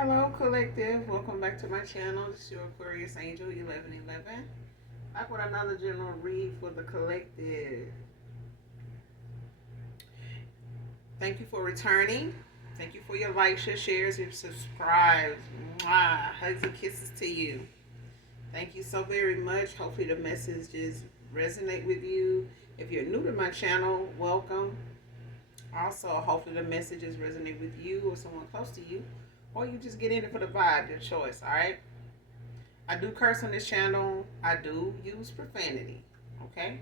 Hello, collective. Welcome back to my channel. This is your Aquarius Angel 1111. Back with another general read for the collective. Thank you for returning. Thank you for your likes, your shares, your subscribes. Mwah. Hugs and kisses to you. Thank you so very much. Hopefully the messages resonate with you. If you're new to my channel, welcome. Also, hopefully the messages resonate with you or someone close to you. Or you just get in it for the vibe, your choice, alright? I do curse on this channel. I do use profanity. Okay?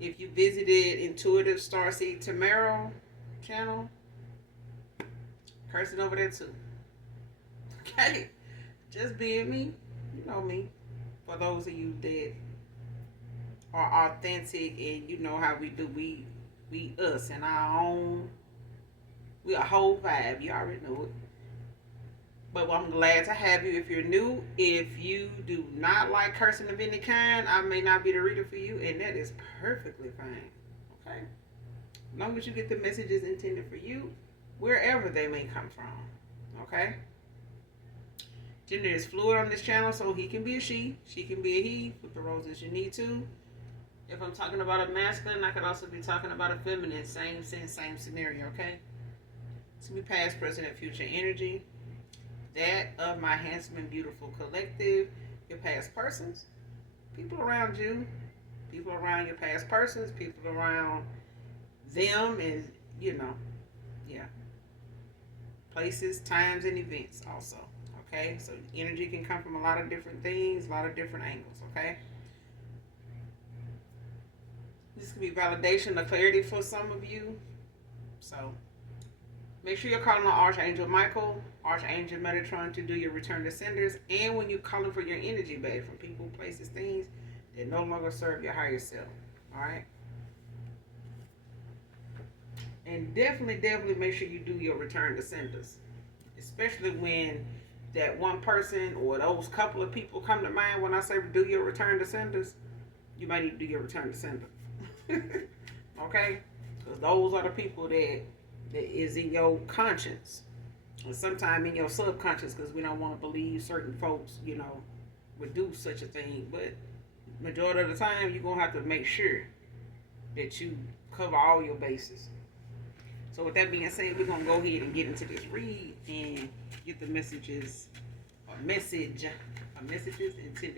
If you visited Intuitive Starseed Tamaro channel, cursing over there too. Okay? Just being me. You know me. For those of you that are authentic and you know how we do, we us and our own. We a whole vibe. You already know it. But I'm glad to have you. If you're new, if you do not like cursing of any kind, I may not be the reader for you, and that is perfectly fine. Okay? As long as you get the messages intended for you, wherever they may come from. Okay? Gender is fluid on this channel, so he can be a she can be a he. Put the roles as you need to. If I'm talking about a masculine, I could also be talking about a feminine. Same sense, same scenario, okay? It's going to be past, present, and future energy. That of my handsome and beautiful collective, your past persons, people around you, people around your past persons, people around them, and yeah, places, times, and events also. Okay, so energy can come from a lot of different things, a lot of different angles. Okay, this could be validation or clarity for some of you. So make sure you're calling on Archangel Michael, Archangel Metatron to do your return to senders, and when you're calling for your energy back from people, places, things that no longer serve your higher self. All right? And definitely make sure you do your return to senders, especially when that one person or those couple of people come to mind. When I say do your return to senders, you might need to do your return to sender. Okay? Because those are the people that is in your conscience, and sometimes in your subconscious, because we don't want to believe certain folks, would do such a thing. But majority of the time, you're gonna have to make sure that you cover all your bases. So with that being said, we're gonna go ahead and get into this read and get the messages intended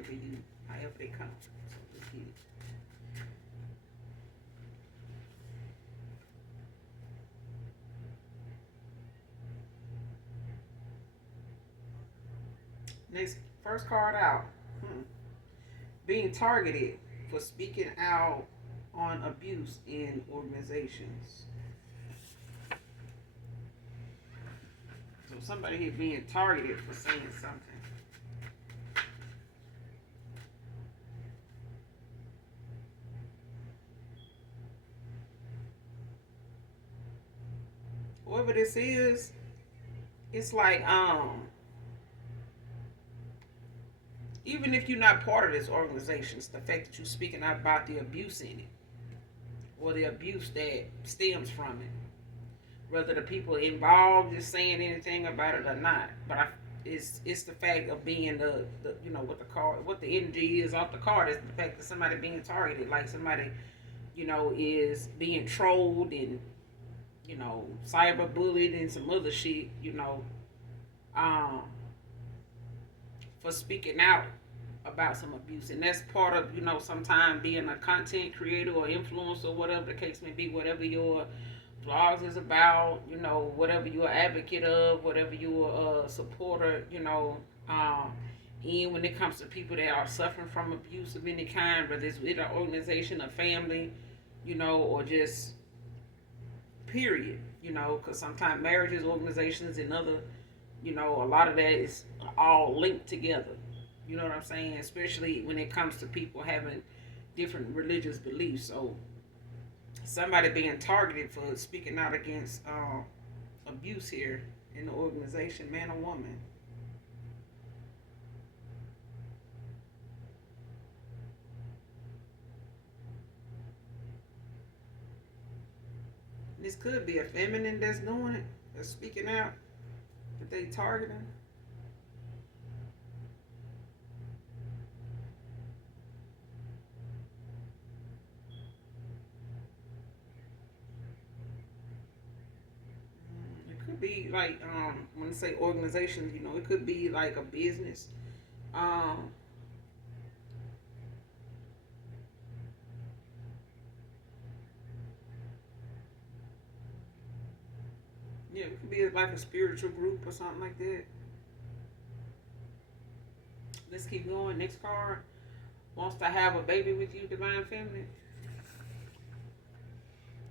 for you, however they come. So let's get it. Next, first card out. Being targeted for speaking out on abuse in organizations. So somebody here being targeted for saying something. Whoever this is, it's like even if you're not part of this organization, it's the fact that you're speaking out about the abuse in it, or the abuse that stems from it. Whether the people involved is saying anything about it or not, but it's the fact of being the what the card, what the energy is off the card is the fact that somebody being targeted, like somebody is being trolled and cyber bullied and some other shit, um, for speaking out about some abuse. And that's part of, sometimes being a content creator or influencer, or whatever the case may be, whatever your blogs is about, whatever you're an advocate of, whatever you're a supporter, and when it comes to people that are suffering from abuse of any kind, whether it's with an organization, a family, or just period, because sometimes marriages, organizations, and other, a lot of that is all linked together. You know what I'm saying? Especially when it comes to people having different religious beliefs. So somebody being targeted for speaking out against abuse here in the organization, man or woman. This could be a feminine that's doing it, that's speaking out. that they targeting. It could be like when I say organizations, it could be like a business. Um, yeah, it could be like a spiritual group or something like that. Let's keep going. Next card. Wants to have a baby with you, divine feminine.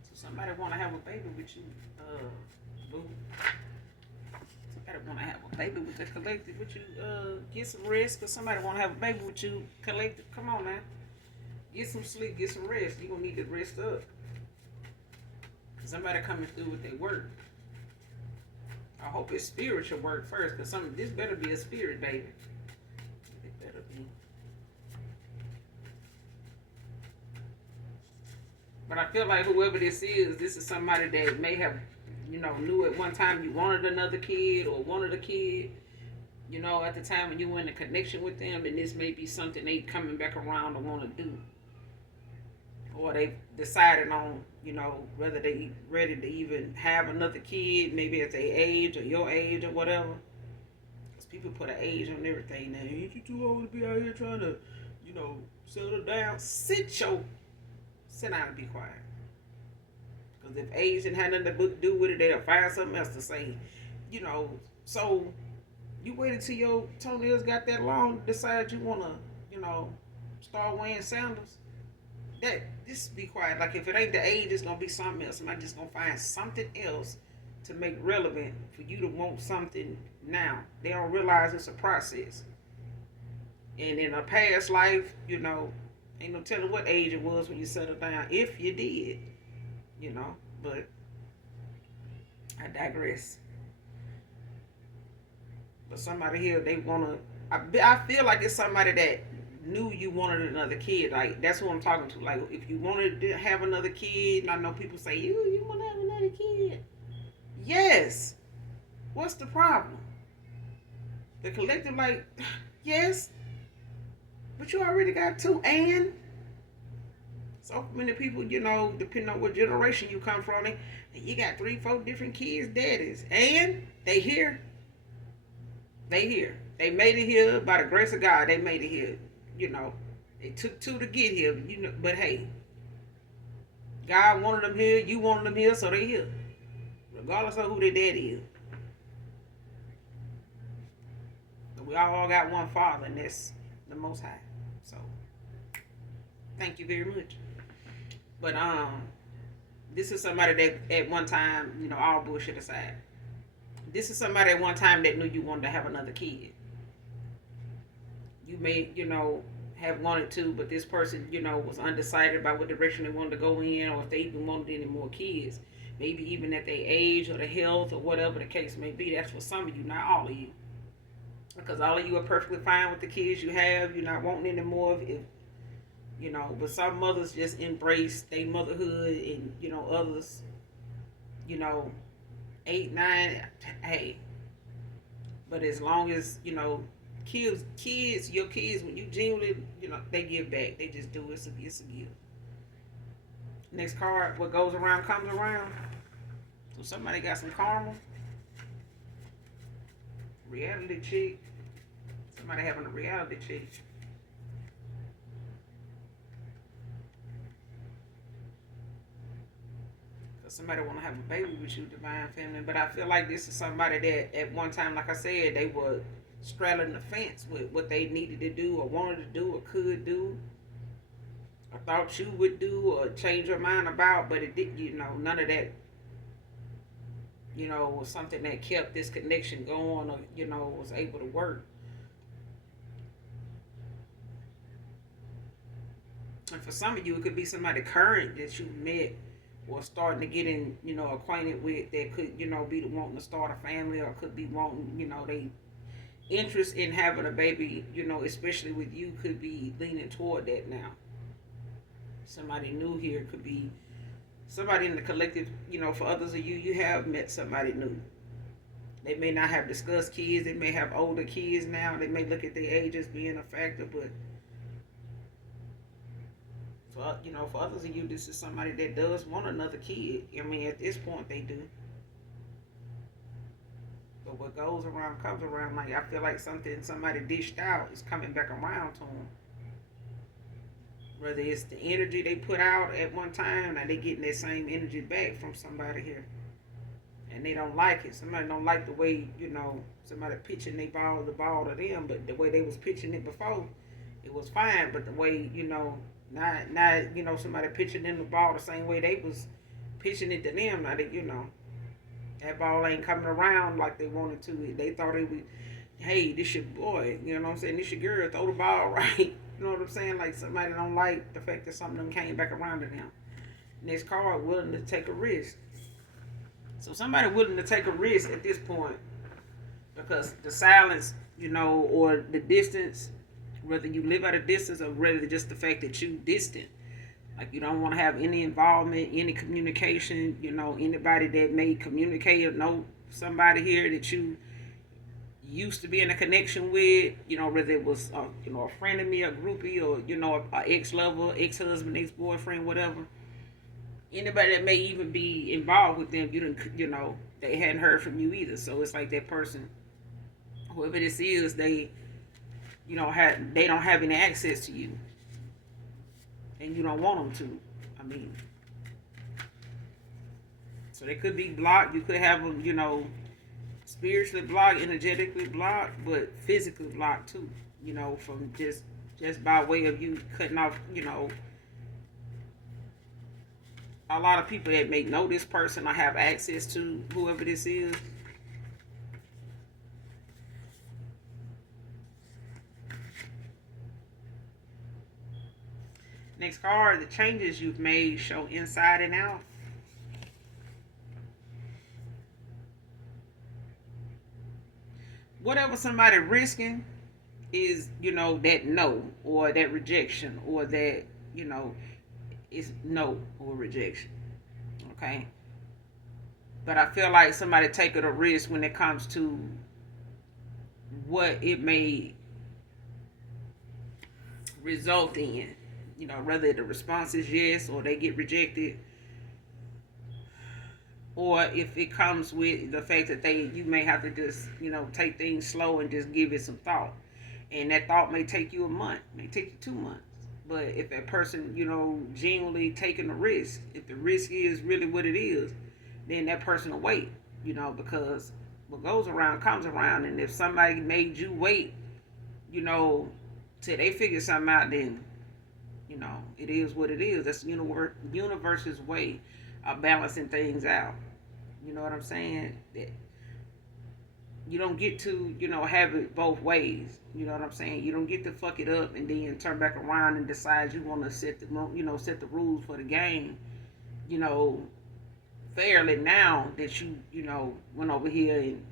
So somebody want to have a baby with you, boo. Somebody want to have a baby with the collective with you. Get some rest, cause somebody want to have a baby with you, collective. Come on now, get some sleep, get some rest. You gonna need to rest up. Cause somebody coming through with their work. I hope it's spiritual work first, cause this better be a spirit baby. It better be. But I feel like whoever this is somebody that may have, knew at one time you wanted another kid or wanted a kid, at the time when you were in a connection with them, and this may be something they coming back around to want to do. Or they decided on, whether they ready to even have another kid, maybe at their age or your age or whatever. Because people put an age on everything now. Ain't you too old to be out here trying to, settle down? Sit down and be quiet. Because if age didn't have nothing to do with it, they'll find something else to say. So you waited till your toenails got that long to decide you want to, start wearing sandals. Just be quiet. Like if it ain't the age, it's going to be something else. Somebody just going to find something else to make relevant for you to want something now. They don't realize it's a process. And in a past life, ain't no telling what age it was when you settled down, if you did, but I digress. But somebody here, they want to, I feel like it's somebody that knew you wanted another kid. Like, that's who I'm talking to. Like, if you wanted to have another kid, and I know people say, you want to have another kid. Yes. What's the problem? The collective, like, yes, but you already got two, and so many people, depending on what generation you come from, you got 3, 4 different kids, daddies, and they here. They here. They made it here by the grace of God. They made it here. It took 2 to get here. But hey, God wanted them here. You wanted them here, so they here, regardless of who their daddy is. But we all got one Father, and that's the Most High. So, thank you very much. But this is somebody that at one time, all bullshit aside, this is somebody at one time that knew you wanted to have another kid. You may, have wanted to, but this person, was undecided about what direction they wanted to go in, or if they even wanted any more kids. Maybe even at their age or the health or whatever the case may be. That's for some of you, not all of you. Because all of you are perfectly fine with the kids you have. You're not wanting any more. But some mothers just embrace their motherhood, and, others, 8, 9, hey. But as long as, your kids, when you genuinely, they give back. They just do it. It's a gift. Next card, what goes around comes around. So somebody got some karma. Reality check. Somebody having a reality check. Somebody want to have a baby with you, divine feminine. But I feel like this is somebody that at one time, like I said, they were straddling the fence with what they needed to do or wanted to do or could do or thought you would do or change your mind about, but it didn't, none of that, was something that kept this connection going or, was able to work. And for some of you, it could be somebody current that you met or starting to get in, acquainted with that could, be the wanting to start a family, or could be wanting, they interest in having a baby, especially with you, could be leaning toward that now. Somebody new here could be somebody in the collective, for others of you, you have met somebody new They may not have discussed kids. They may have older kids now. They may look at their age as being a factor, but for others of you, this is somebody that does want another kid. I mean, at this point, they do. But what goes around comes around. Like, I feel like something somebody dished out is coming back around to them. Whether it's the energy they put out at one time, and they getting that same energy back from somebody here, and they don't like it. Somebody don't like the way somebody pitching the ball to them, but the way they was pitching it before, it was fine. But the way not somebody pitching them the ball the same way they was pitching it to them. Now that ball ain't coming around like they wanted to. They thought it would. Hey, this your boy. You know what I'm saying? This your girl. Throw the ball right. You know what I'm saying? Like somebody don't like the fact that something of them came back around to them. Next card, willing to take a risk. So somebody willing to take a risk at this point, because the silence, or the distance, whether you live at a distance or whether just the fact that you distant, like you don't want to have any involvement, any communication, anybody that may communicate or know somebody here that you used to be in a connection with, whether it was a friend of me, a groupie, or a ex-lover, ex-husband, ex-boyfriend, whatever. Anybody that may even be involved with them, they hadn't heard from you either. So it's like that person, whoever this is, they don't have any access to you, and you don't want them to. I mean, so they could be blocked. You could have them, spiritually blocked, energetically blocked, but physically blocked too. From just by way of you cutting off, a lot of people that may know this person or have access to whoever this is. Next card, the changes you've made show inside and out. Whatever somebody risking is, that no or that rejection or that, it's no or rejection. Okay? But I feel like somebody taking a risk when it comes to what it may result in. Whether the response is yes or they get rejected, or if it comes with the fact that you may have to just, take things slow and just give it some thought. And that thought may take you a month, may take you 2 months. But if that person, genuinely taking a risk, if the risk is really what it is, then that person will wait, because what goes around comes around. And if somebody made you wait, till they figure something out, then, it is what it is. That's the universe's way of balancing things out. You know what I'm saying? That you don't get to, have it both ways. You know what I'm saying? You don't get to fuck it up and then turn back around and decide you want to set the rules for the game, fairly now that you went over here and,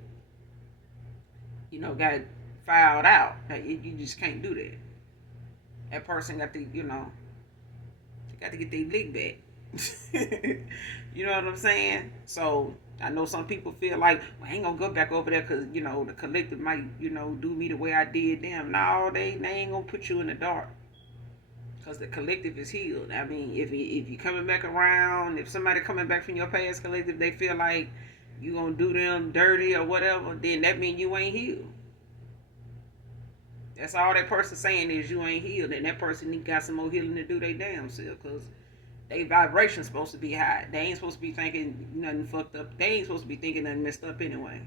got filed out. You just can't do that. That person got to, they got to get their lick back. You know what I'm saying? So I know some people feel like, well, I ain't gonna go back over there because the collective might do me the way I did them. No, they ain't gonna put you in the dark, because the collective is healed. I mean, if you coming back around, if somebody coming back from your past collective, they feel like you gonna do them dirty or whatever, then that means you ain't healed. That's all that person saying is you ain't healed, and that person got some more healing to do they damn self, because they vibration's supposed to be high. They ain't supposed to be thinking nothing fucked up. They ain't supposed to be thinking nothing messed up anyway.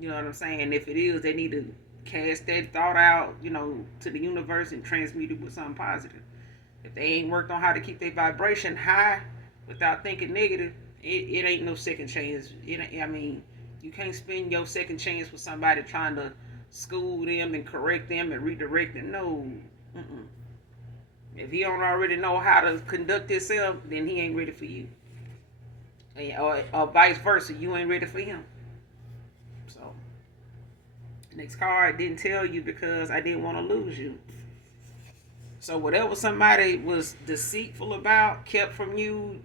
You know what I'm saying? If it is, they need to cast that thought out, to the universe and transmute it with something positive. If they ain't worked on how to keep their vibration high without thinking negative, it ain't no second chance. You can't spend your second chance with somebody trying to school them and correct them and redirect them. No. Mm-mm. If he don't already know how to conduct himself, then he ain't ready for you. Or vice versa, you ain't ready for him. So, next card, didn't tell you because I didn't want to lose you. So whatever somebody was deceitful about, kept from you,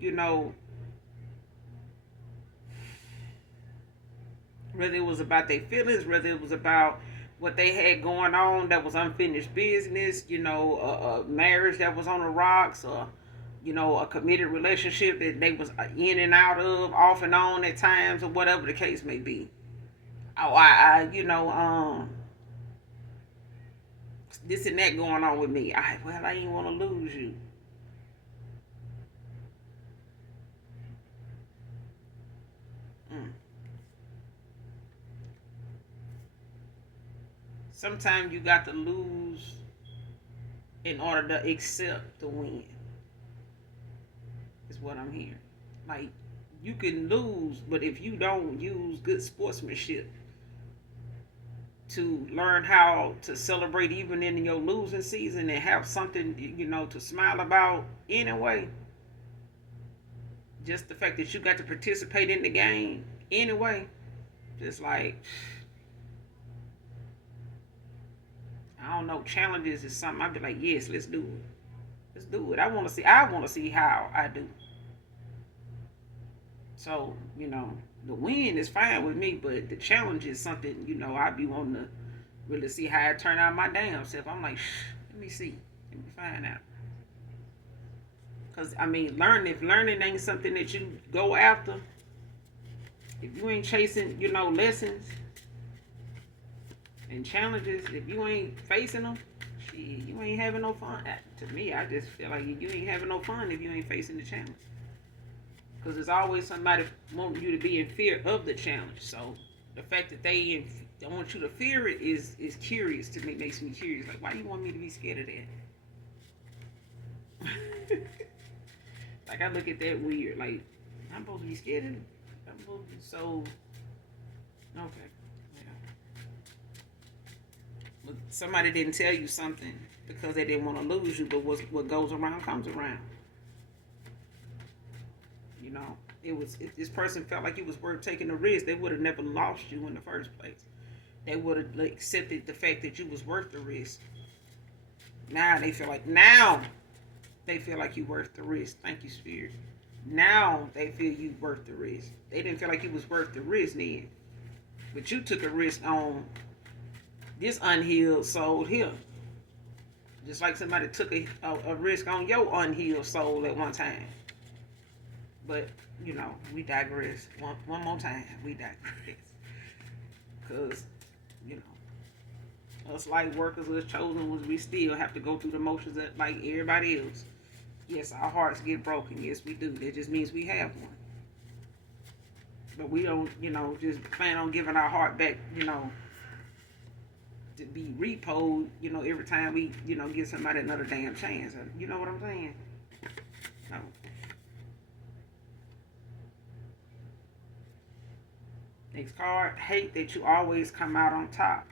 Whether it was about their feelings, whether it was about what they had going on that was unfinished business, a marriage that was on the rocks, or a committed relationship that they was in and out of, off and on at times, or whatever the case may be. Oh, this and that going on with me. I ain't want to lose you. Mm. Sometimes you got to lose in order to accept the win. Is what I'm hearing. Like, you can lose, but if you don't use good sportsmanship to learn how to celebrate even in your losing season and have something, to smile about anyway, just the fact that you got to participate in the game anyway, just like, I don't know, challenges is something I'd be like, yes, let's do it. Let's do it. I want to see how I do. So, the win is fine with me, but the challenge is something, I'd be wanting to really see how I turn out my damn self. I'm like, let me see. Let me find out. Because, if learning ain't something that you go after, if you ain't chasing, lessons and challenges, if you ain't facing them, shit, you ain't having no fun. To me, I just feel like you ain't having no fun if you ain't facing the challenge. Because there's always somebody wanting you to be in fear of the challenge. So the fact that they don't want you to fear it is curious to me. Makes me curious. Like, why do you want me to be scared of that? Like, I look at that weird. Like, I'm supposed to be scared of it. I'm supposed to be so. Okay. Yeah. But somebody didn't tell you something because they didn't want to lose you. But what goes around comes around. If this person felt like it was worth taking the risk, they would have never lost you in the first place. They would have accepted the fact that you was worth the risk. Now they feel like you worth the risk. Thank you, Spirit. Now they feel you worth the risk. They didn't feel like you was worth the risk then, but you took a risk on this unhealed soul here. Just like somebody took a risk on your unhealed soul at one time. But, we digress. One more time, we digress. Because, us light workers, us chosen ones, we still have to go through the motions like everybody else. Yes, our hearts get broken. Yes, we do. That just means we have one. But we don't, just plan on giving our heart back, to be repoed, every time we, give somebody another damn chance. You know what I'm saying? No. Next card, hate that you always come out on top.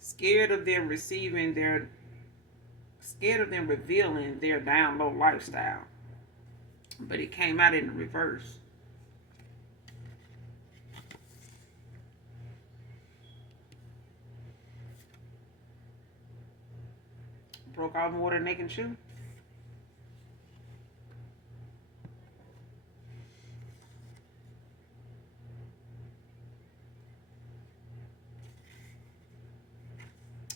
Scared of them revealing their down low lifestyle. But it came out in the reverse. Broke off more than they can chew.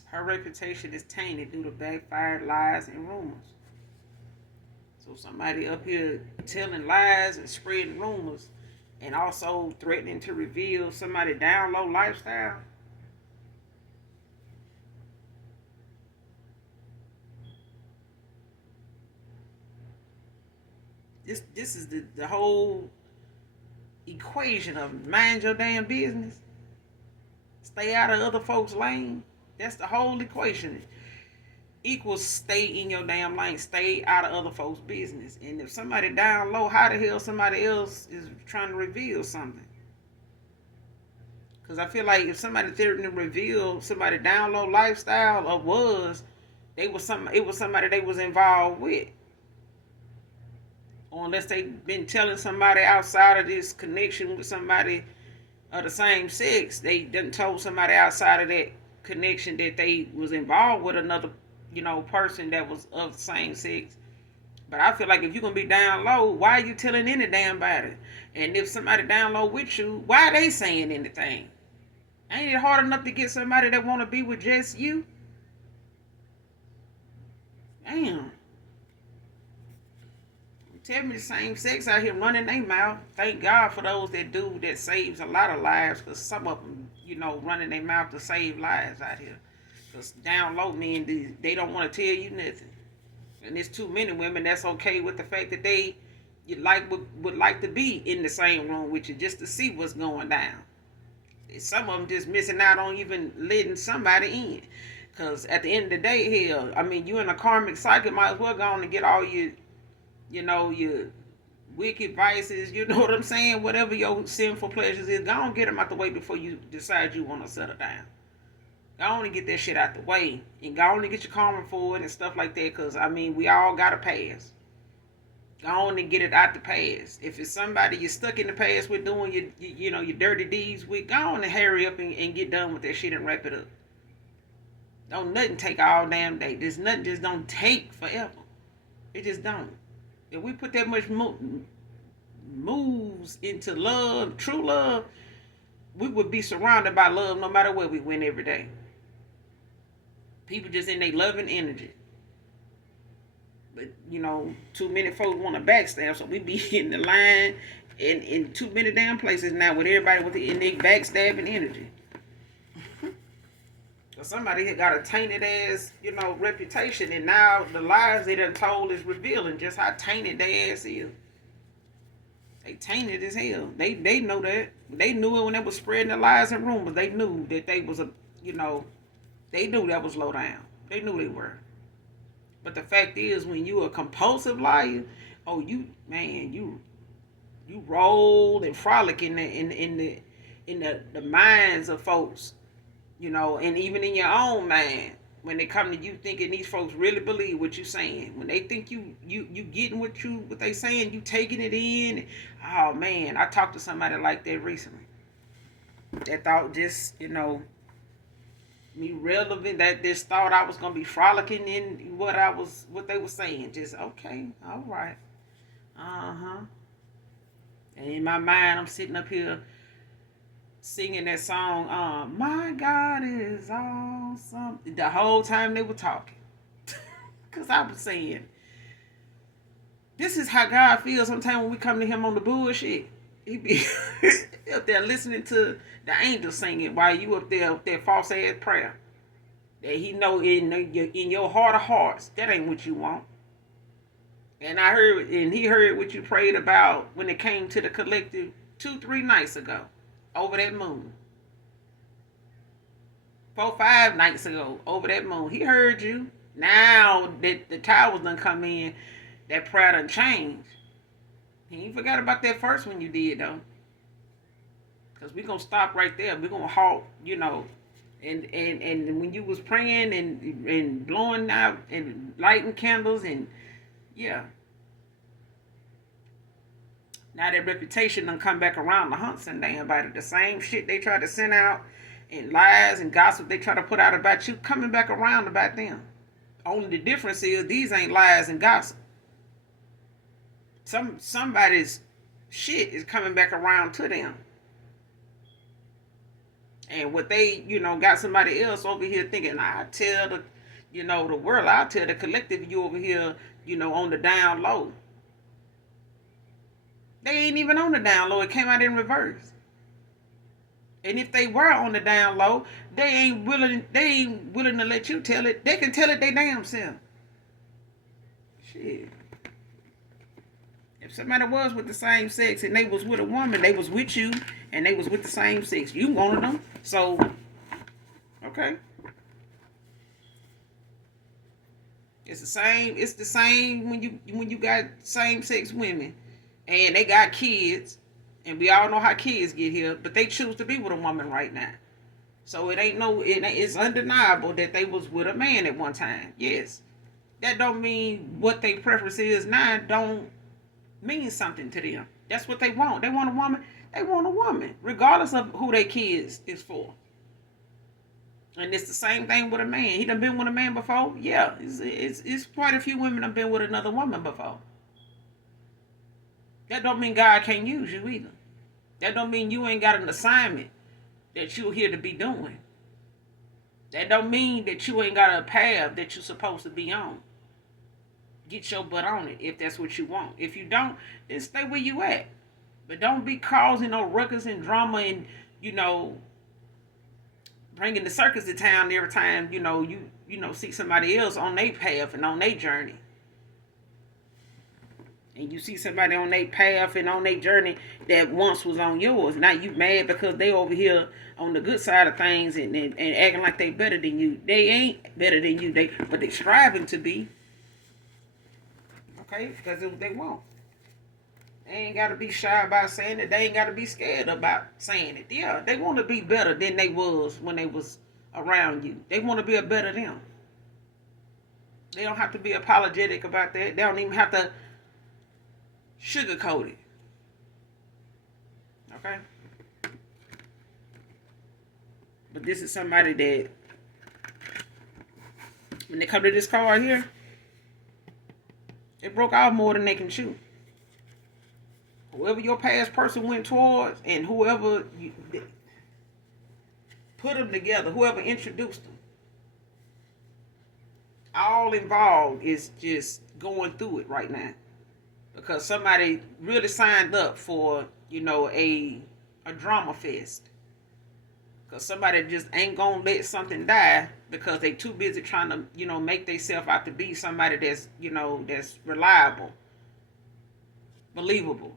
Her reputation is tainted due to backfired lies and rumors. So somebody up here telling lies and spreading rumors and also threatening to reveal somebody down low lifestyle. This is the whole equation of mind your damn business. Stay out of other folks' lane. That's the whole equation. equals stay in your damn lane. Stay out of other folks' business. And if somebody down low, how the hell somebody else is trying to reveal something? Because I feel like if somebody threatened to reveal somebody down low lifestyle or it was somebody they was involved with. Or unless they been telling somebody outside of this connection with somebody of the same sex, they done told somebody outside of that connection that they was involved with another, person that was of the same sex. But I feel like if you're gonna be down low, why are you telling any damn body? And if somebody down low with you, why are they saying anything? Ain't it hard enough to get somebody that wanna be with just you? Damn. Tell me the same sex out here running their mouth. Thank God for those that do that saves a lot of lives, because some of them, running their mouth to save lives out here. Because down low men, they don't want to tell you nothing. And there's too many women that's okay with the fact that would like to be in the same room with you just to see what's going down. Some of them just missing out on even letting somebody in. Because at the end of the day, hell, I mean, you in a karmic cycle, might as well go on and get all your wicked vices, you know what I'm saying? Whatever your sinful pleasures is, go on get them out the way before you decide you want to settle down. Go on and get that shit out the way. And go on and get your karma for it and stuff like that. Because, I mean, we all got a past. Go on and get it out the past. If it's somebody you're stuck in the past with doing your dirty deeds with, go on and hurry up and get done with that shit and wrap it up. Don't nothing take all damn day. There's nothing just don't take forever. It just don't. If we put that much moves into love, true love, we would be surrounded by love no matter where we went every day. People just in their loving energy. But, too many folks want to backstab, so we be in the line in too many damn places now with everybody in their backstabbing energy. So somebody had got a tainted ass, reputation, and now the lies they done told is revealing just how tainted their ass is. They tainted as hell. They know that. They knew it when they was spreading the lies and rumors. They knew that they was they knew that was low down. They knew they were. But the fact is, when you a compulsive liar, you roll and frolic in the minds of folks, and even in your own mind. When they come to you thinking these folks really believe what you saying. When they think you getting what they saying, you taking it in. Oh man, I talked to somebody like that recently. That thought just, me relevant, that just thought I was gonna be frolicking in what they were saying. Just okay, all right. And in my mind I'm sitting up here singing that song, My God is awesome, the whole time they were talking. Because I was saying, this is how God feels sometimes when we come to him on the bullshit. He be up there listening to the angels singing while you up there with that false ass prayer. That he know in your heart of hearts, that ain't what you want. And he heard what you prayed about when it came to the collective 2-3 nights ago. Over that moon. 4-5 nights ago, over that moon. He heard you. Now that the towers done come in, that prayer done changed. He ain't forgot about that first one you did, though. Because we going to stop right there. we going to halt, And when you was praying and blowing out and lighting candles and, yeah. Now that reputation done come back around to hunt some damn body. The same shit they try to send out and lies and gossip they try to put out about you coming back around about them. Only the difference is these ain't lies and gossip. Somebody's shit is coming back around to them. And what they, got somebody else over here thinking, I tell the world, I tell the collective you over here, on the down low. They ain't even on the down low. It came out in reverse. And if they were on the down low, they ain't willing to let you tell it. They can tell it they damn self. Shit. If somebody was with the same sex and they was with a woman, they was with you and they was with the same sex. You wanted them. So, okay. It's the same. It's the same when you got same sex women, and they got kids, and we all know how kids get here, but they choose to be with a woman right now. So it's undeniable that they was with a man at one time. Yes, that don't mean what their preference is now don't mean something to them. That's what they want. They want a woman. They want a woman, regardless of who their kids is for. And it's the same thing with a man. He done been with a man before. Yeah, it's quite a few women have been with another woman before. That don't mean God can't use you either. That don't mean you ain't got an assignment that you're here to be doing. That don't mean that you ain't got a path that you're supposed to be on. Get your butt on it if that's what you want. If you don't, then stay where you at. But don't be causing no ruckus and drama and, you know, bringing the circus to town every time, you see somebody else on their path and on their journey. And you see somebody on their path and on their journey that once was on yours. Now you mad because they over here on the good side of things and acting like they better than you. They ain't better than you, but they striving to be. Okay? Because it's what they want. They ain't got to be shy about saying it. They ain't got to be scared about saying it. Yeah, they want to be better than they was when they was around you. They want to be a better them. They don't have to be apologetic about that. They don't even have to sugarcoat it. Okay? But this is somebody that, when they come to this card here, it broke out more than they can chew. Whoever your past person went towards and whoever you put them together, whoever introduced them, all involved is just going through it right now. Because somebody really signed up for, a drama fest. Because somebody just ain't gonna let something die because they too busy trying to, make themselves out to be somebody that's, that's reliable, believable.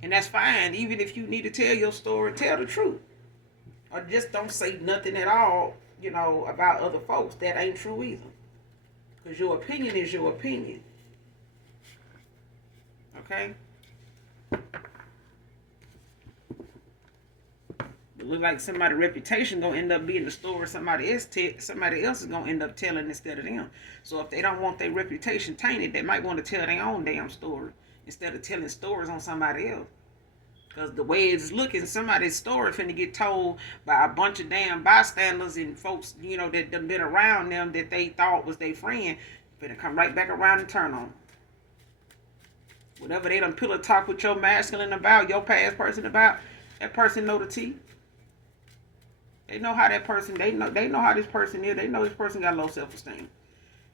And that's fine. Even if you need to tell your story, tell the truth. Or just don't say nothing at all, about other folks. That ain't true either. Because your opinion is your opinion. Okay? It look like somebody's reputation gonna end up being the story somebody else is gonna end up telling instead of them. So if they don't want their reputation tainted, they might want to tell their own damn story instead of telling stories on somebody else. Because the way it's looking, somebody's story finna get told by a bunch of damn bystanders and folks, that done been around them that they thought was their friend. Finna come right back around and turn on them. Whatever they done pillow talk with your masculine about, your past person about, that person know the tea. They know how that person, they know how this person is. They know this person got low self-esteem.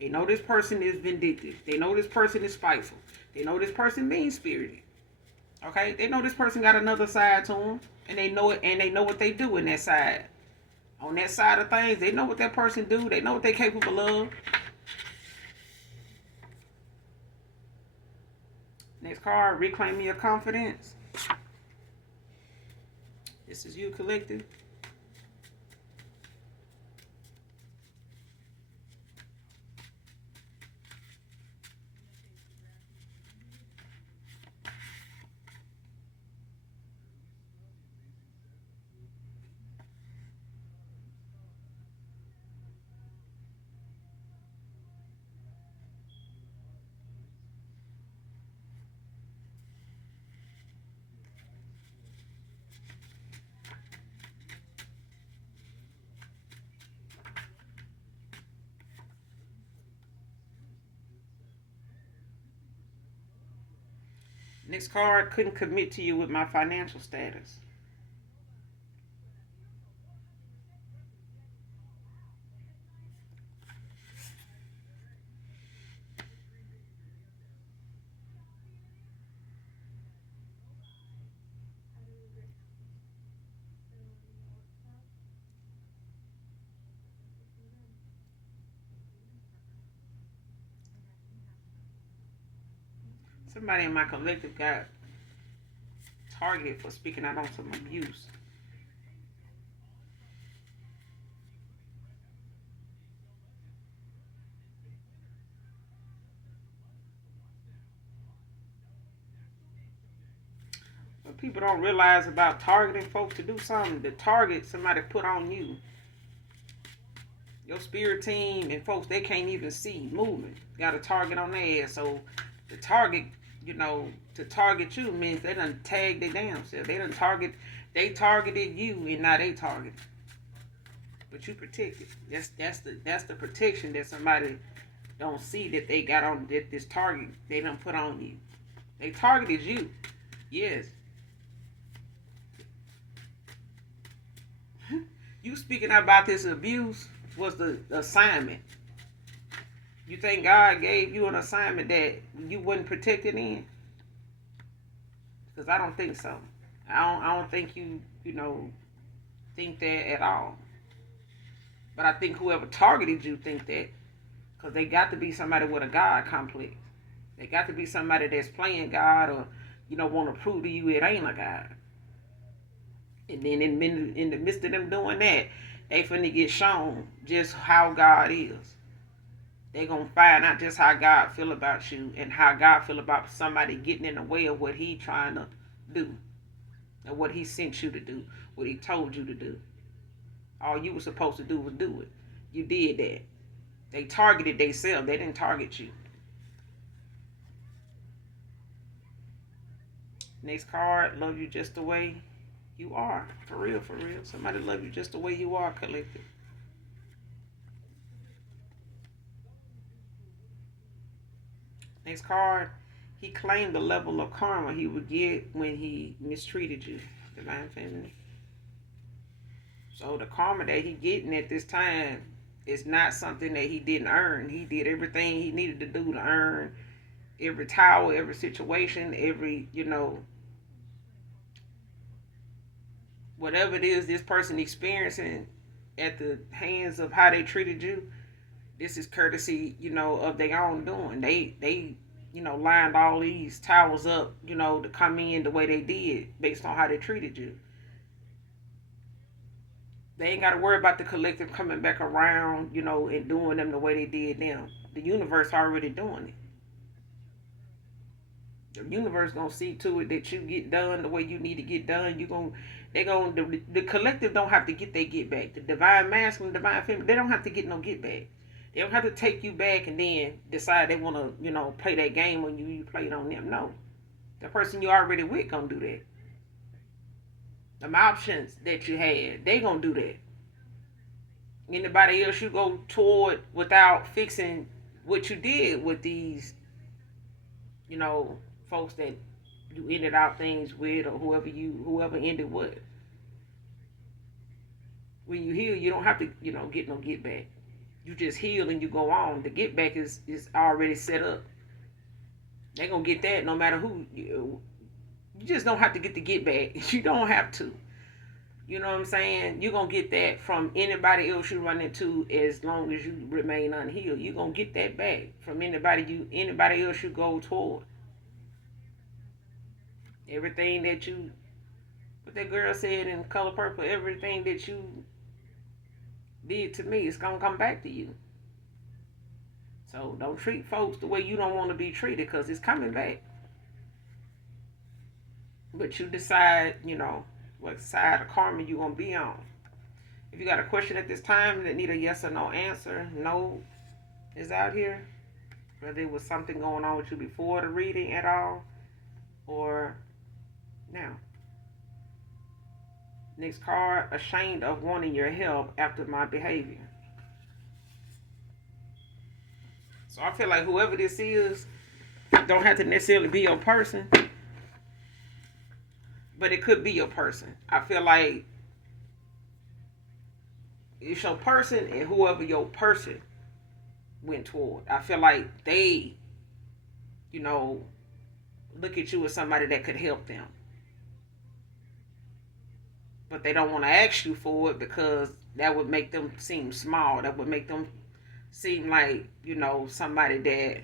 They know this person is vindictive. They know this person is spiteful. They know this person mean-spirited. Okay? They know this person got another side to them. And they know it, and they know what they do in that side. On that side of things, they know what that person do. They know what they're capable of. Next card, reclaim your confidence. This is you, collective. Next card, couldn't commit to you with my financial status. Somebody in my collective got targeted for speaking out on some abuse. people don't realize about targeting folks to do something. The target somebody put on you. Your spirit team and folks they can't even see moving. Got a target on their ass. So the target, to target you means they done tagged their damn self. They targeted you and now they targeted. But you protected. That's the protection that somebody don't see that they got on that this target they done put on you. They targeted you. Yes. You speaking about this abuse was the assignment. You think God gave you an assignment that you wasn't protected in? Because I don't think so. I don't think you think that at all. But I think whoever targeted you think that. Because they got to be somebody with a God complex. They got to be somebody that's playing God or, want to prove to you it ain't a God. And then in the midst of them doing that, they finna get shown just how God is. They gonna find out just how God feel about you and how God feel about somebody getting in the way of what he trying to do. And what he sent you to do. What he told you to do. All you were supposed to do was do it. You did that. They targeted themselves. They didn't target you. Next card, love you just the way you are. For real, for real. Somebody love you just the way you are, collective. Next card, he claimed the level of karma he would get when he mistreated you. Divine Feminine. So the karma that he getting at this time is not something that he didn't earn. He did everything he needed to do to earn every tower, every situation, every, whatever it is this person experiencing at the hands of how they treated you. This is courtesy, of their own doing. They lined all these towers up, to come in the way they did based on how they treated you. They ain't got to worry about the collective coming back around, and doing them the way they did them. The universe already doing it. The universe gonna see to it that you get done the way you need to get done. The collective don't have to get their get back. The divine masculine, divine feminine, they don't have to get no get back. They don't have to take you back and then decide they want to, play that game when you play it on them. No. The person you already with gonna do that. Them options that you had, they gonna do that. Anybody else you go toward without fixing what you did with these, folks that you ended out things with or whoever ended with. When you heal, you don't have to, get no get back. You just heal and you go on. The get back is already set up. They're gonna get that no matter who. You just don't have to get the get back. You don't have to. You know what I'm saying? You're gonna get that from anybody else you run into as long as you remain unhealed. You're gonna get that back from anybody else you go toward. Everything that what that girl said in Color Purple, everything that you did to me, it's gonna come back to you. So don't treat folks the way you don't want to be treated, because it's coming back. But you decide, what side of karma you gonna be on. If you got a question at this time that need a yes or no answer, no is out here. Whether it was something going on with you before the reading at all, or now. Next card, ashamed of wanting your help after my behavior. So I feel like whoever this is don't have to necessarily be your person, but it could be your person. I feel like it's your person and whoever your person went toward. I feel like they, look at you as somebody that could help them. But they don't want to ask you for it because that would make them seem small. That would make them seem like, somebody that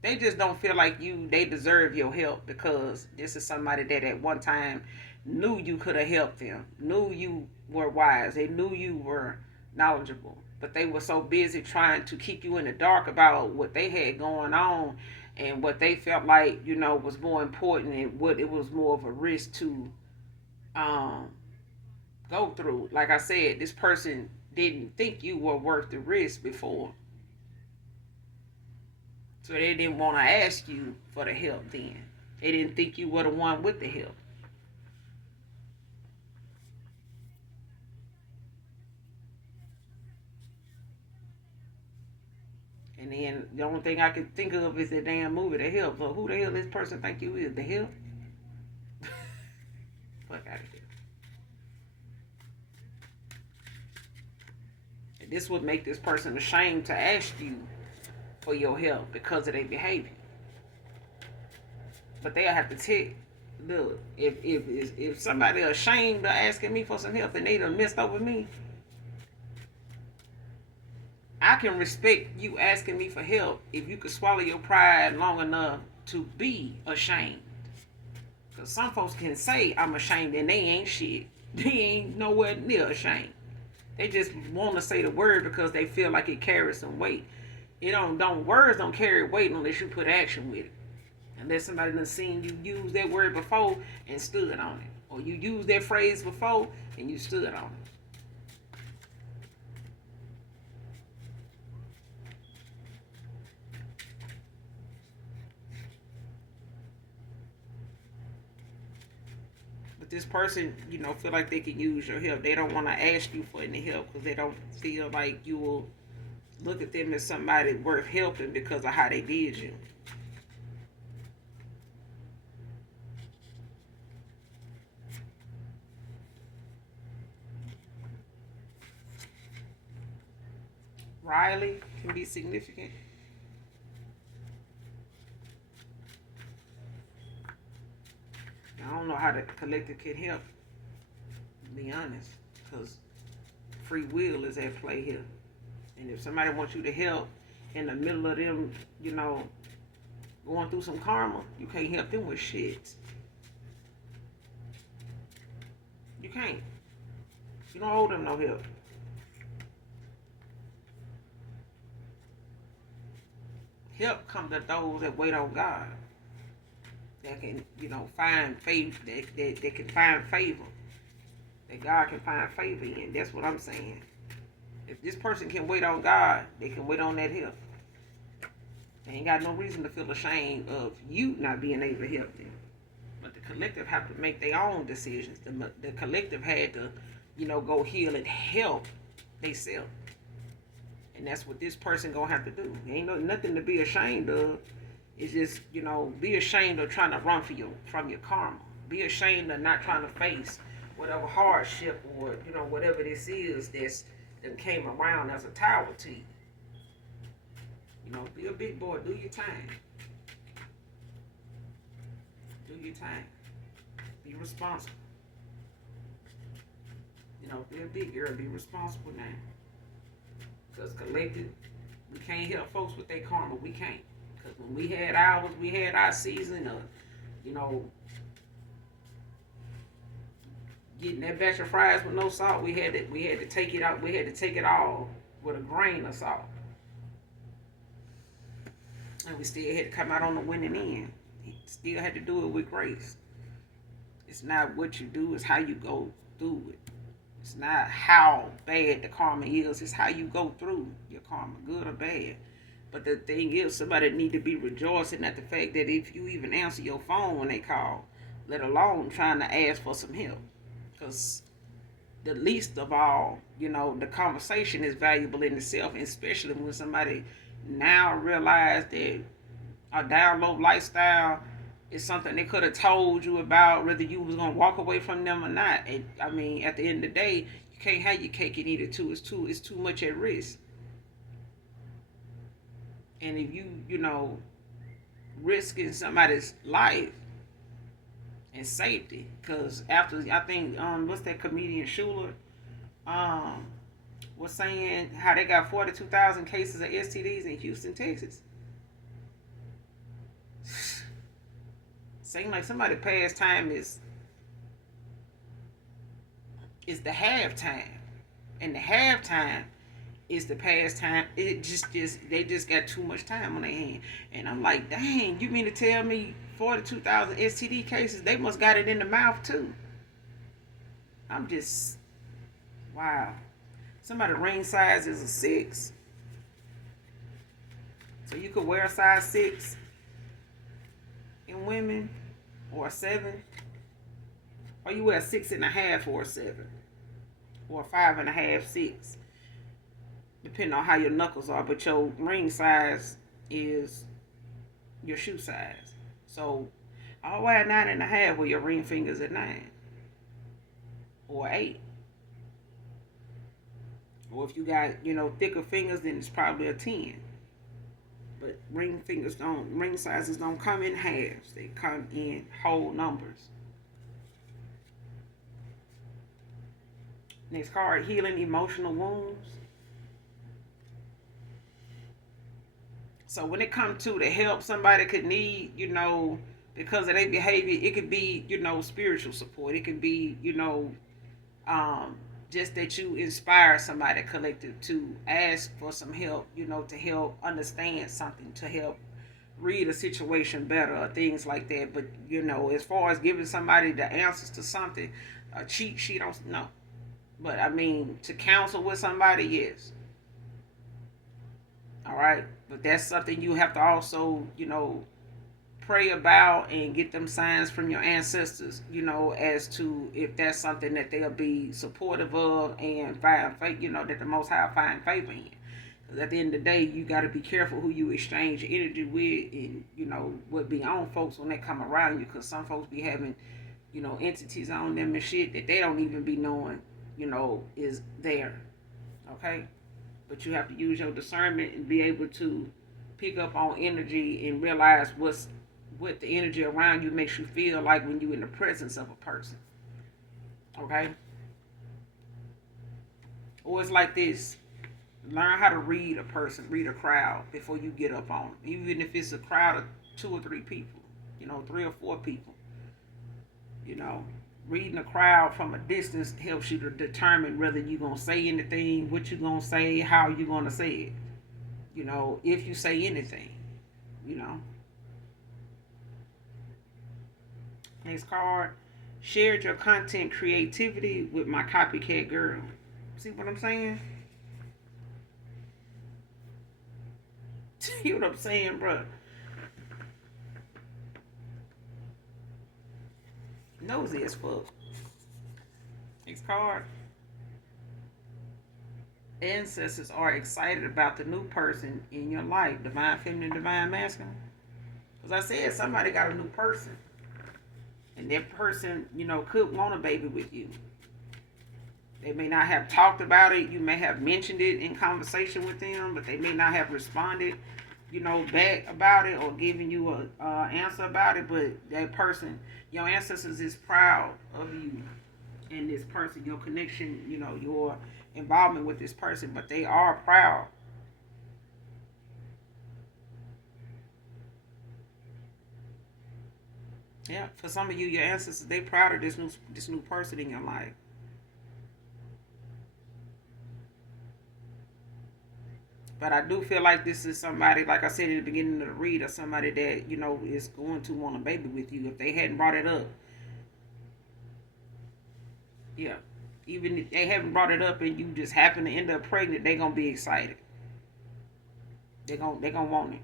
they just don't feel like they deserve your help, because this is somebody that at one time knew you could have helped them, knew you were wise, they knew you were knowledgeable, but they were so busy trying to keep you in the dark about what they had going on and what they felt like, was more important, and what it was more of a risk to um, go through. Like I said, this person didn't think you were worth the risk before. So they didn't want to ask you for the help then. They didn't think you were the one with the help. And then the only thing I can think of is the damn movie, The Help. So who the hell this person think you is? The Help? Fuck out of here. And this would make this person ashamed to ask you for your help because of their behavior. But they'll have to take, look, if somebody ashamed of asking me for some help and they done messed over me, I can respect you asking me for help if you could swallow your pride long enough to be ashamed. Because some folks can say I'm ashamed and they ain't shit. They ain't nowhere near ashamed. They just want to say the word because they feel like it carries some weight. Words don't carry weight unless you put action with it. Unless somebody done seen you use that word before and stood on it. Or you used that phrase before and you stood on it. But this person, feel like they can use your help. They don't want to ask you for any help because they don't feel like you will look at them as somebody worth helping because of how they did you. Riley can be significant. I don't know how the collective can help, to be honest, because free will is at play here. And if somebody wants you to help in the middle of them, going through some karma, you can't help them with shit. You can't. You don't owe them no help. Help comes to those that wait on God. That can, find faith, that can find favor. That God can find favor in. That's what I'm saying. If this person can wait on God, they can wait on that help. They ain't got no reason to feel ashamed of you not being able to help them. But the collective have to make their own decisions. The collective had to, go heal and help themselves. And that's what this person gonna have to do. Ain't nothing to be ashamed of. It's just, be ashamed of trying to run from your karma. Be ashamed of not trying to face whatever hardship or, whatever this is that came around as a tower to you. Be a big boy. Do your time. Do your time. Be responsible. Be a big girl. Be responsible now. Because collective, we can't help folks with their karma. We can't. Because when we had our season of, getting that batch of fries with no salt, we had to take it out. We had to take it all with a grain of salt. And we still had to come out on the winning end. Still had to do it with grace. It's not what you do, it's how you go through it. It's not how bad the karma is, it's how you go through your karma, good or bad. But the thing is, somebody need to be rejoicing at the fact that if you even answer your phone when they call, let alone trying to ask for some help. Because the least of all, the conversation is valuable in itself, especially when somebody now realize that a down low lifestyle is something they could have told you about, whether you was gonna walk away from them or not. And I mean, at the end of the day, you can't have your cake and eat it too. It's too much at risk. And if you risking somebody's life and safety, because after I think what's that comedian Schuler was saying how they got 42,000 cases of STDs in Houston, Texas. Seems like somebody past time is the halftime. And the halftime It's the pastime. It just they just got too much time on their hand. And I'm like, dang, you mean to tell me 42,000 STD cases, they must got it in the mouth too. I'm just, wow. Somebody ring size is a 6. So you could wear a size 6 in women, or a 7. Or you wear a 6.5 or a 7. Or a 5.5, 6. Depending on how your knuckles are. But your ring size is your shoe size. So I'll wear a 9.5 where your ring finger's at 9. Or 8. Or if you got, thicker fingers, then it's probably a 10. But ring sizes don't come in halves. They come in whole numbers. Next card, healing emotional wounds. So when it comes to help somebody could need, because of their behavior, it could be, spiritual support. It could be, just that you inspire somebody collective to ask for some help, to help understand something, to help read a situation better, or things like that. But, as far as giving somebody the answers to something, a cheat sheet, don't know. But, I mean, to counsel with somebody, yes. All right? But that's something you have to also, pray about and get them signs from your ancestors, as to if that's something that they'll be supportive of and find faith, that the Most High find favor in. Because at the end of the day, you got to be careful who you exchange energy with, and, what be on folks when they come around you. Because some folks be having, entities on them and shit that they don't even be knowing, is there. Okay? But you have to use your discernment and be able to pick up on energy and realize what the energy around you makes you feel like when you're in the presence of a person. Okay? Or it's like this. Learn how to read a person, read a crowd before you get up on them. Even if it's a crowd of 2 or 3 people, 3 or 4 people. Reading a crowd from a distance helps you to determine whether you're going to say anything, what you're going to say, how you're going to say it. If you say anything, Next card. Shared your content creativity with my copycat girl. See what I'm saying? See what I'm saying, bro? Nosy as fuck. Next card. Ancestors are excited about the new person in your life. Divine feminine, divine masculine. Because I said somebody got a new person. And that person, could want a baby with you. They may not have talked about it. You may have mentioned it in conversation with them, but they may not have responded, back about it or giving you a answer about it. But that person, your ancestors is proud of you and this person, your connection, your involvement with this person. But they are proud. Yeah, for some of you, your ancestors, they proud of this new person in your life. But I do feel like this is somebody, like I said in the beginning of the read, or somebody that, is going to want a baby with you. If they hadn't brought it up, yeah. Even if they haven't brought it up and you just happen to end up pregnant, they're going to be excited. They're gonna want it.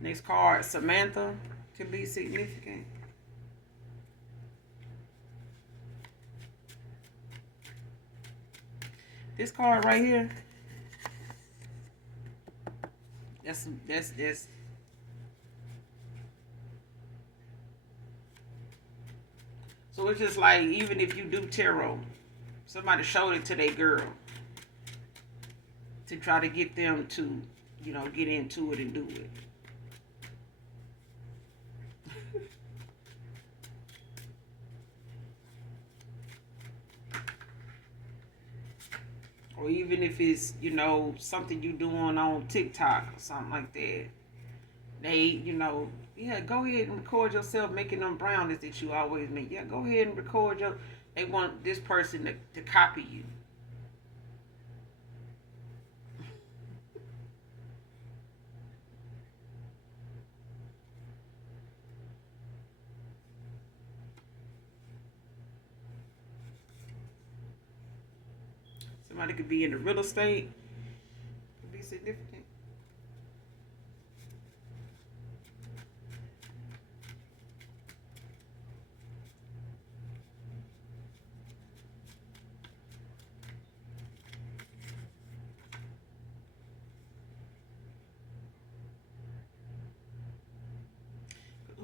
Next card, Samantha can be significant. This card right here, that's so it's just like, even if you do tarot, somebody showed it to their girl to try to get them to, get into it and do it. Or even if it's, something you doing on TikTok or something like that. They, yeah, go ahead and record yourself making them brownies that you always make. Yeah, go ahead and record they want this person to copy you. Somebody could be in the real estate, could be significant.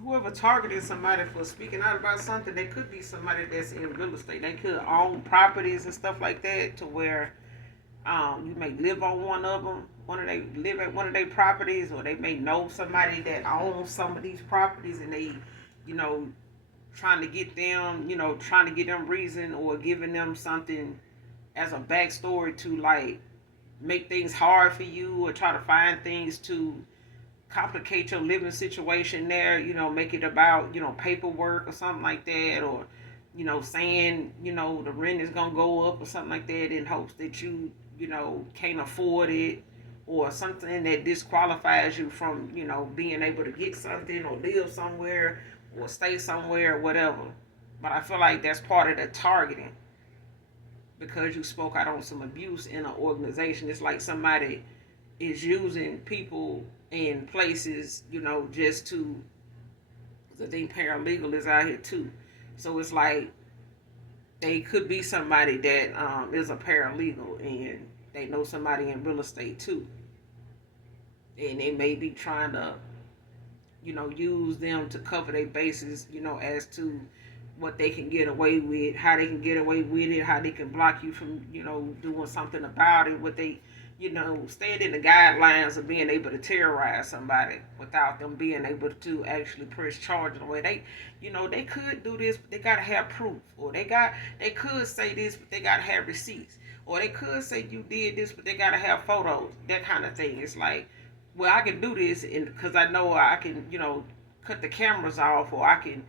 Whoever targeted somebody for speaking out about something, they could be somebody that's in real estate. They could own properties and stuff like that, to where you may live on one of them. They live at one of their properties, or they may know somebody that owns some of these properties, and they, you know, trying to get them reason, or giving them something as a backstory to, like, make things hard for you, or try to find things to complicate your living situation there, make it about, paperwork or something like that, or, saying, the rent is going to go up or something like that, in hopes that you can't afford it, or something that disqualifies you from, being able to get something, or live somewhere, or stay somewhere, or whatever. But I feel like that's part of the targeting, because you spoke out on some abuse in an organization. It's like somebody is using people in places, just to, I think paralegal is out here too. So it's like they could be somebody that is a paralegal, and they know somebody in real estate too. And they may be trying to, use them to cover their bases, as to what they can get away with, how they can get away with it, how they can block you from, doing something about it, what they, staying in the guidelines of being able to terrorize somebody without them being able to actually press charges. Where they could do this, but they gotta have proof, or they could say this, but they gotta have receipts, or they could say you did this, but they gotta have photos, that kind of thing. It's like, well, I can do this, and because I know I can, cut the cameras off, or I can,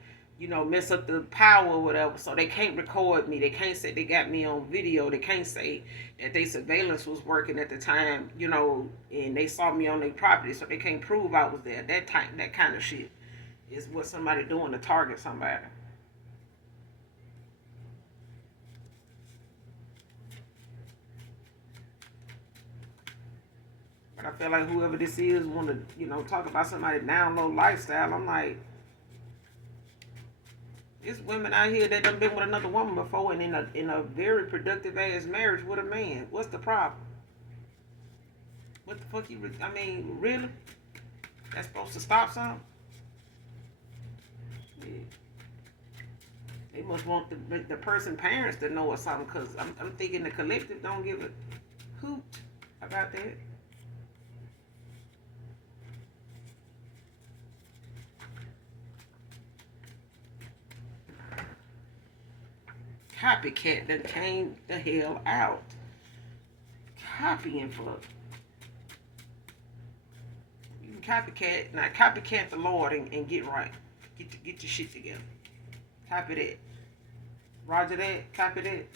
mess up the power or whatever, so they can't record me. They can't say they got me on video. They can't say that their surveillance was working at the time, and they saw me on their property, so they can't prove I was there. That kind of shit is what somebody doing to target somebody. But I feel like whoever this is want to, talk about somebody down low lifestyle. I'm like, there's women out here that done been with another woman before, and in a very productive ass marriage with a man. What's the problem? What the fuck really? That's supposed to stop something? Yeah. They must want the person parents to know or something, because I'm thinking the collective don't give a hoot about that. Copycat that came the hell out. Copying for, you can copycat, now copycat the Lord, and get right. Get your shit together. Copy that. Roger that. Copy that.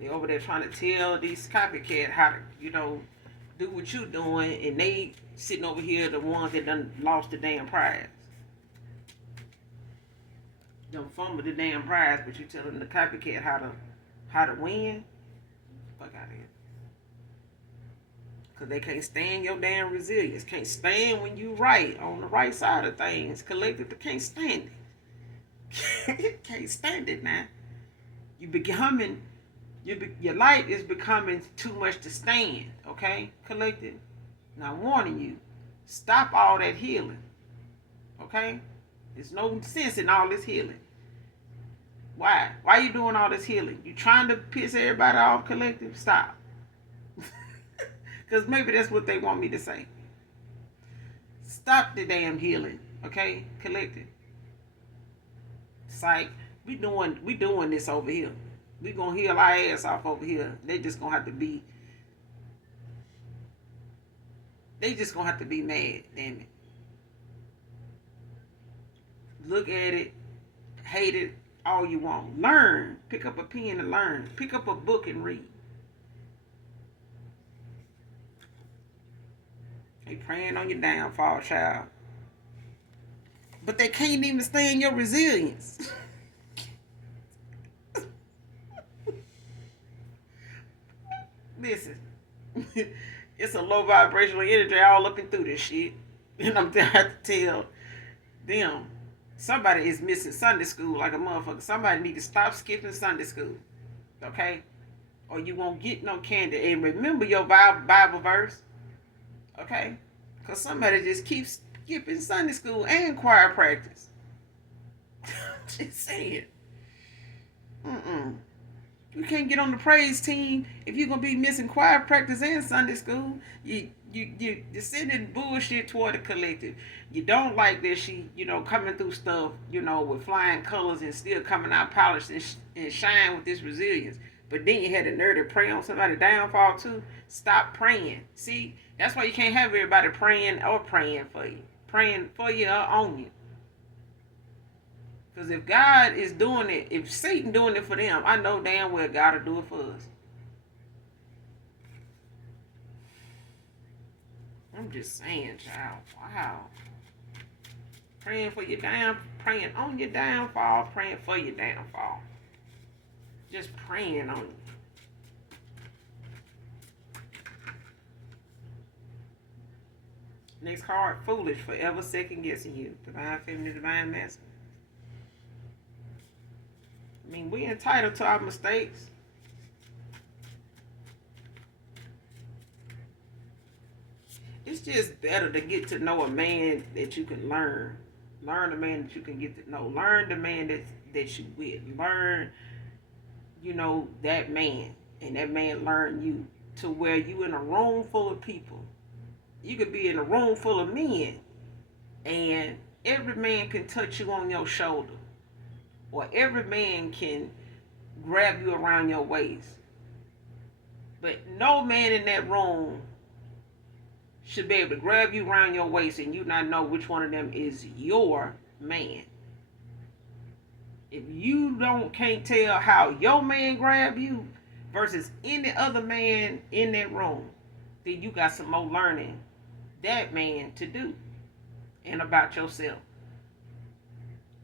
They over there trying to tell these copycat how to, do what you doing, and they sitting over here the ones that done lost the damn prize. Don't fumble the damn prize, but you telling the copycat how to win. Fuck out of here. Cause they can't stand your damn resilience. Can't stand when you right on the right side of things. Collective, they can't stand it. Can't stand it now. You becoming, your life is becoming too much to stand. Okay, collective. Now I'm warning you, stop all that healing. Okay. There's no sense in all this healing. Why? Why are you doing all this healing? You trying to piss everybody off, collective? Stop. Because maybe that's what they want me to say. Stop the damn healing. Okay, collective. Psych. We doing this over here. We gonna heal our ass off over here. They just gonna have to be mad, damn it. Look at it, hate it, all you want. Learn. Pick up a pen and learn. Pick up a book and read. They praying on your downfall, child. But they can't even stay in your resilience. listen, it's a low vibrational energy all up and through this shit. And I'm trying to tell them somebody is missing Sunday school like a motherfucker. Somebody need to stop skipping Sunday school. Okay? Or you won't get no candy. And remember your Bible verse. Okay? Because somebody just keeps skipping Sunday school and choir practice. Just saying. You can't get on the praise team if you're gonna be missing choir practice and Sunday school. You're sending bullshit toward the collective. You don't like that she, coming through stuff, with flying colors and still coming out polished and shine with this resilience. But then you had the nerve to pray on somebody's downfall too. Stop praying. See, that's why you can't have everybody praying for you. Praying for you or on you. Because if God is doing it, if Satan doing it for them, I know damn well God will do it for us. I'm just saying, child. Wow. Praying on your downfall, praying for your downfall. Just praying on you. Next card, foolish, forever second guessing you. Divine feminine, divine masculine. I mean, we entitled to our mistakes. It's just better to get to know a man that you can learn. Learn the man that you can get to know. Learn the man that you with. Learn, that man. And that man learn you. To where you in a room full of people. You could be in a room full of men. And every man can touch you on your shoulder. Or every man can grab you around your waist. But no man in that room should be able to grab you around your waist and you not know which one of them is your man. If you can't tell how your man grab you versus any other man in that room, then you got some more learning that man to do and about yourself.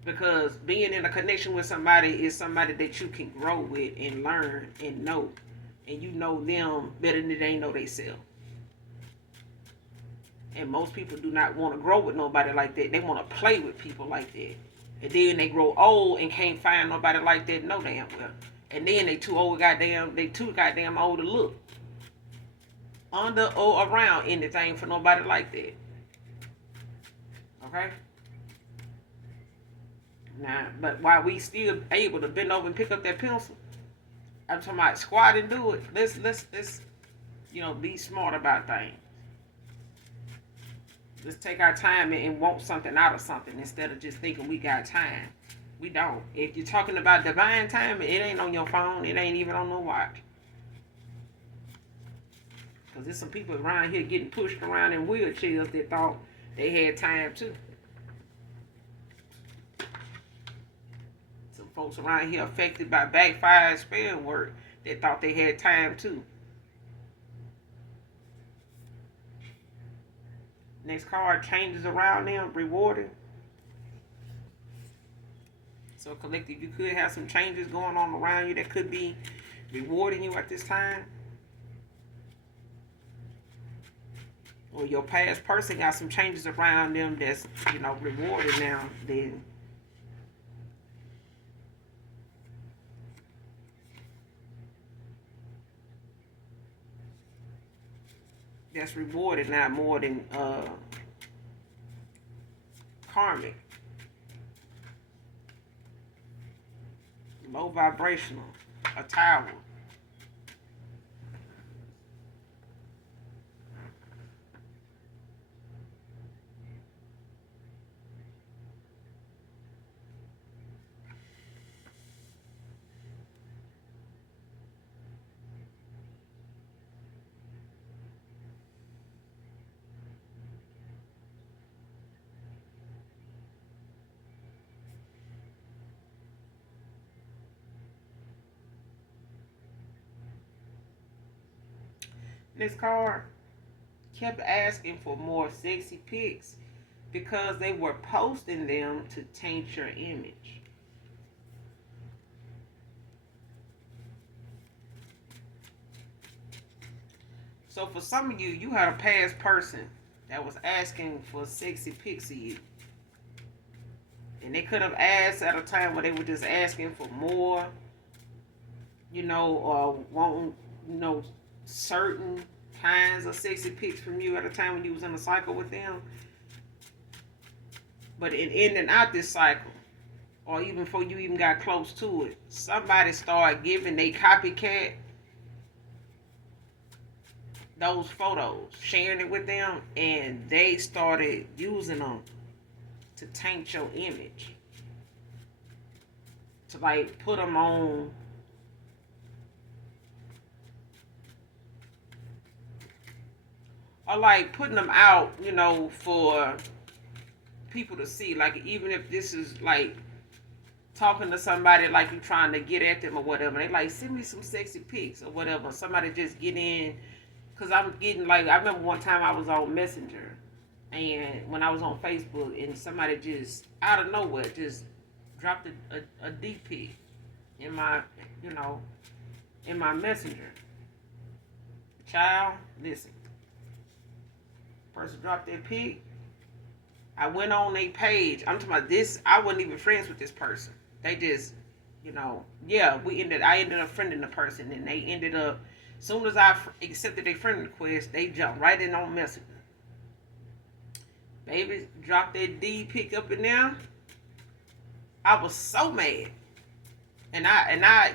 Because being in a connection with somebody is somebody that you can grow with and learn and know. And you know them better than they know themselves. And most people do not want to grow with nobody like that. They want to play with people like that. And then they grow old and can't find nobody like that no damn well. And then they too goddamn old to look under or around anything for nobody like that. Okay? Now, but while we still able to bend over and pick up that pencil, I'm talking about squat and do it. Let's be smart about things. Let's take our time and want something out of something instead of just thinking we got time. We don't. If you're talking about divine time, it ain't on your phone. It ain't even on no watch. Because there's some people around here getting pushed around in wheelchairs that thought they had time too. Some folks around here affected by backfired spell work that thought they had time too. Next card, changes around them, rewarding. So collective, you could have some changes going on around you that could be rewarding you at this time. Or your past person got some changes around them that's, rewarding now. Then that's rewarded now more than karmic. Low vibrational. A tower. This card kept asking for more sexy pics because they were posting them to taint your image. So for some of you, you had a past person that was asking for sexy pics of you. And they could have asked at a time where they were just asking for more, or wanting, certain kinds of sexy pics from you at a time when you was in a cycle with them. But in ending out this cycle, or even before you even got close to it, somebody started giving they copycat those photos, sharing it with them, and they started using them to taint your image, to like put them on or like putting them out, for people to see. Like, even if this is like talking to somebody, like you trying to get at them or whatever, they like, send me some sexy pics or whatever. Somebody just get in, because I'm getting like, I remember one time I was on Messenger, and when I was on Facebook, and somebody just out of nowhere just dropped a D pic in my, in my Messenger. Child, listen. Person dropped their pic. I went on their page. I'm talking about this. I wasn't even friends with this person. They just, yeah, I ended up friending the person, and they ended up, as soon as I accepted their friend request, they jumped right in on Messenger. Baby dropped that D pic up in there. I was so mad. And I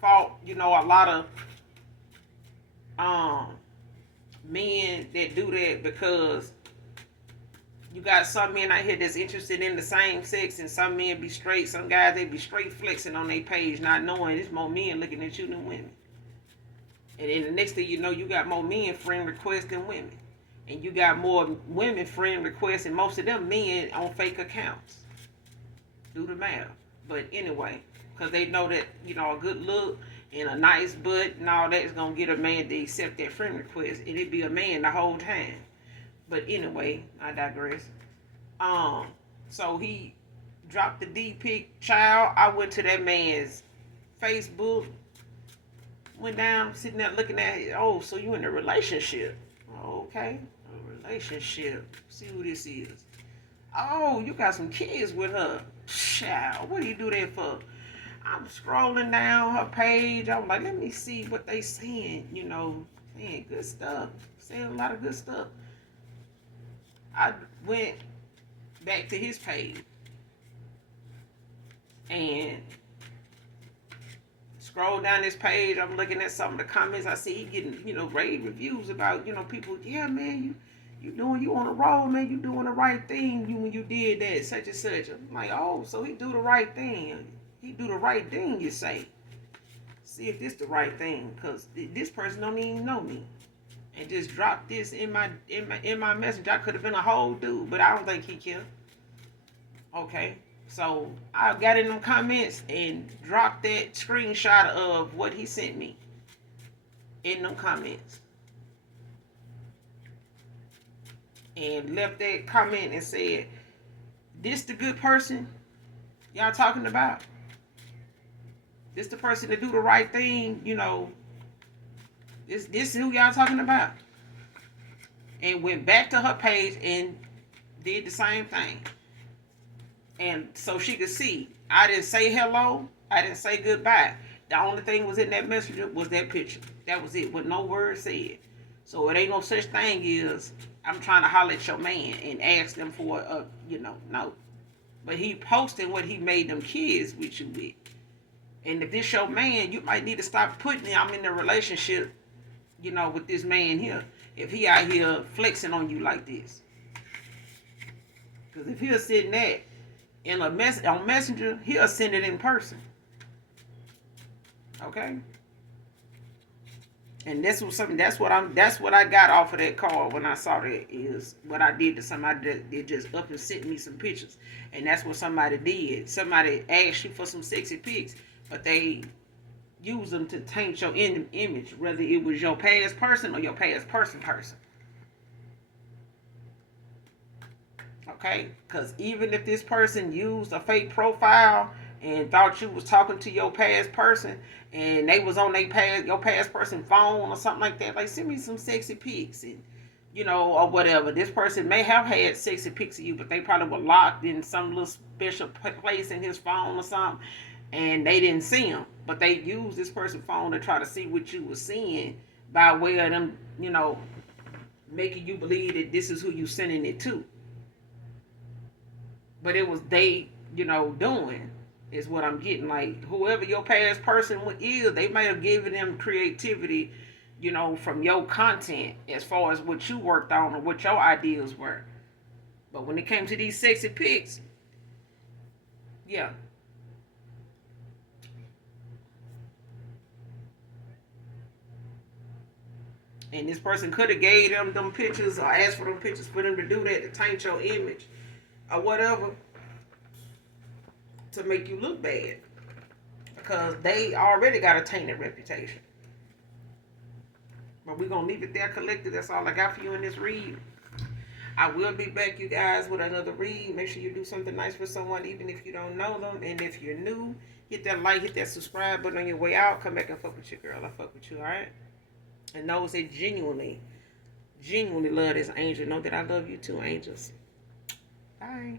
fought, a lot of men that do that, because you got some men out here that's interested in the same sex, and some men be straight. Some guys, they be straight flexing on their page, not knowing there's more men looking at you than women. And then the next thing you know, you got more men friend requests than women. And you got more women friend requests, and most of them men on fake accounts. Do the math. But anyway, because they know that, a good look and a nice butt and all that is going to get a man to accept that friend request. And it be a man the whole time. But anyway, I digress. So he dropped the D pic. Child, I went to that man's Facebook. Went down, sitting there looking at it. Oh, so you in a relationship. Okay. A relationship. See who this is. Oh, you got some kids with her. Child, what do you do that for? I'm scrolling down her page. I'm like, let me see what they saying. Saying good stuff. Saying a lot of good stuff. I went back to his page and scroll down this page. I'm looking at some of the comments. I see he getting, rave reviews about, people. Yeah, man, you on a roll, man. You doing the right thing. When you did that, such and such. I'm like, oh, so he do the right thing. He do the right thing, you say. See if this the right thing, because this person don't even know me. And just drop this in my message. I could have been a whole dude, but I don't think he cared. Okay, so I got in them comments and dropped that screenshot of what he sent me in them comments, and left that comment and said, "This the good person y'all talking about? This the person to do the right thing? This is who y'all talking about?" And went back to her page and did the same thing. And so she could see, I didn't say hello. I didn't say goodbye. The only thing was in that messenger was that picture. That was it, with no words said. So it ain't no such thing as I'm trying to holler at your man and ask them for no. But he posting what he made them kids with you with. And if this your man, you might need to stop putting I'm in a relationship, with this man here. If he out here flexing on you like this. Because if he'll send that on Messenger, he'll send it in person. Okay? And that's what I got off of that call when I saw that, is what I did to somebody that just up and sent me some pictures. And that's what somebody did. Somebody asked you for some sexy pics, but they use them to taint your image, whether it was your past person or your past person. Okay? Because even if this person used a fake profile and thought you was talking to your past person, and they was on your past person phone or something like that. Like, send me some sexy pics, and or whatever. This person may have had sexy pics of you, but they probably were locked in some little special place in his phone or something, and they didn't see them. But they used this person's phone to try to see what you were seeing by way of them, making you believe that this is who you sending it to. But it was they, doing is what I'm getting. Like, whoever your past person is, they might have given them creativity, from your content as far as what you worked on or what your ideas were. But when it came to these sexy pics, yeah. And this person could have gave them pictures or asked for them pictures for them to do that, to taint your image or whatever, to make you look bad. Because they already got a tainted reputation. But we're going to leave it there, collective. That's all I got for you in this read. I will be back, you guys, with another read. Make sure you do something nice for someone, even if you don't know them. And if you're new, hit that like, hit that subscribe button on your way out. Come back and fuck with your girl. I fuck with you, all right? And those that genuinely love this angel, know that I love you too, angels. Bye.